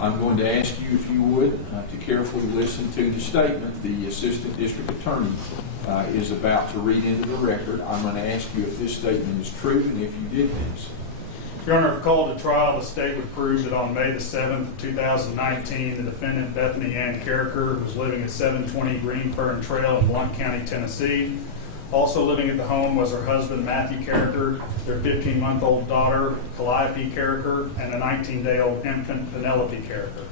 I'm going to ask you, if you would, to carefully listen to the statement the Assistant District Attorney is about to read into the record. I'm going to ask you if this statement is true and if you did this. Your Honor, if called to trial, the state would prove that on May the 7th, 2019, the defendant, Bethanie Carriker, was living at 720 Green Fern Trail in Blount County, Tennessee. Also living at the home was her husband, Matthew Carriker, their 15-month-old daughter, Calliope Carriker, and a 19-day-old infant, Penelope Carriker.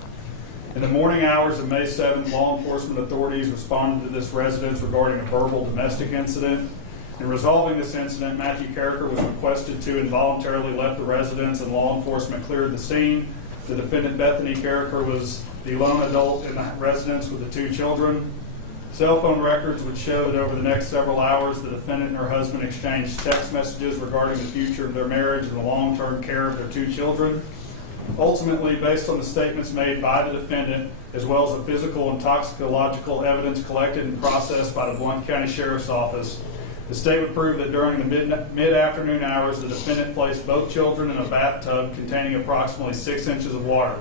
In the morning hours of May 7th, law enforcement authorities responded to this residence regarding a verbal domestic incident. In resolving this incident, Matthew Carriker was requested to involuntarily left the residence, and law enforcement cleared the scene. The defendant, Bethanie Carriker, was the lone adult in the residence with the two children. Cell phone records would show that over the next several hours, the defendant and her husband exchanged text messages regarding the future of their marriage and the long-term care of their two children. Ultimately, based on the statements made by the defendant, as well as the physical and toxicological evidence collected and processed by the Blount County Sheriff's Office, the state would prove that during the mid-afternoon hours, the defendant placed both children in a bathtub containing approximately 6 inches of water.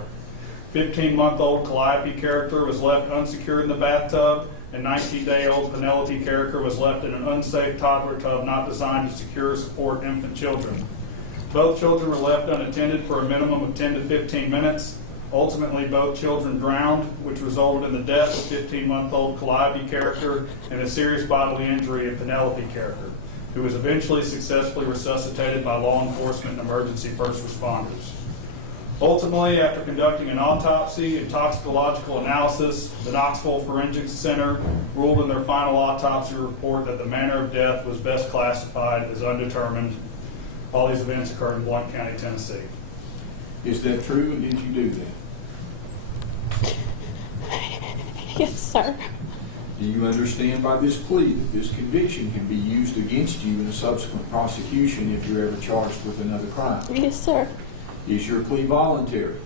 15-month-old Calliope Carriker was left unsecured in the bathtub, and 19-day-old Penelope Carriker was left in an unsafe toddler tub not designed to secure or support infant children. Both children were left unattended for a minimum of 10 to 15 minutes. Ultimately, both children drowned, which resulted in the death of 15-month-old Calliope Carriker and a serious bodily injury of Penelope Carriker, who was eventually successfully resuscitated by law enforcement and emergency first responders. Ultimately, after conducting an autopsy and toxicological analysis, the Knoxville Forensics Center ruled in their final autopsy report that the manner of death was best classified as undetermined. All these events occurred in Blount County, Tennessee. Is that true, and did you do that? Yes, sir. Do you understand by this plea that this conviction can be used against you in a subsequent prosecution if you're ever charged with another crime? Yes, sir. Is your plea voluntary,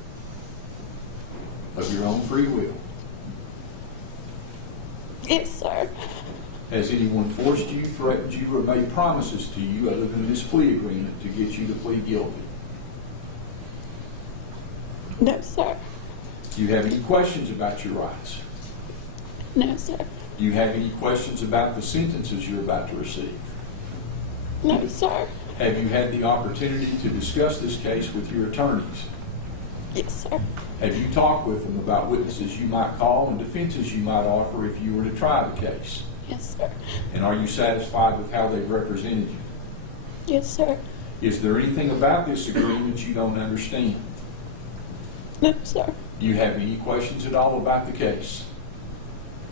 of your own free will? Yes, sir. Has anyone forced you, threatened you, or made promises to you other than this plea agreement to get you to plead guilty? No, sir. Do you have any questions about your rights? No, sir. Do you have any questions about the sentences you're about to receive? No, sir. Have you had the opportunity to discuss this case with your attorneys? Yes, sir. Have you talked with them about witnesses you might call and defenses you might offer if you were to try the case? Yes, sir. And are you satisfied with how they've represented you? Yes, sir. Is there anything about this agreement you don't understand? No, sir. Do you have any questions at all about the case?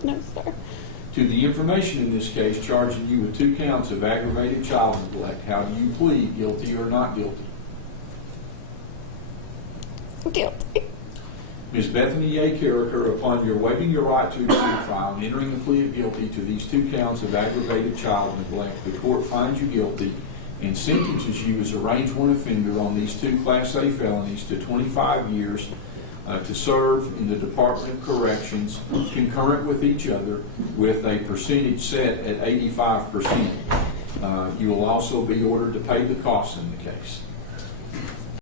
No, sir. To the information in this case charging you with 2 counts of aggravated child neglect, how do you plead, guilty or not guilty? Guilty. Ms. Bethanie A. Carriker, upon your waiving your right to a jury trial and entering a plea of guilty to these 2 counts of aggravated child neglect, the court finds you guilty and sentences you as a range 1 offender on these 2 Class A felonies to 25 years to serve in the Department of Corrections concurrent with each other with a percentage set at 85%. You will also be ordered to pay the costs in the case.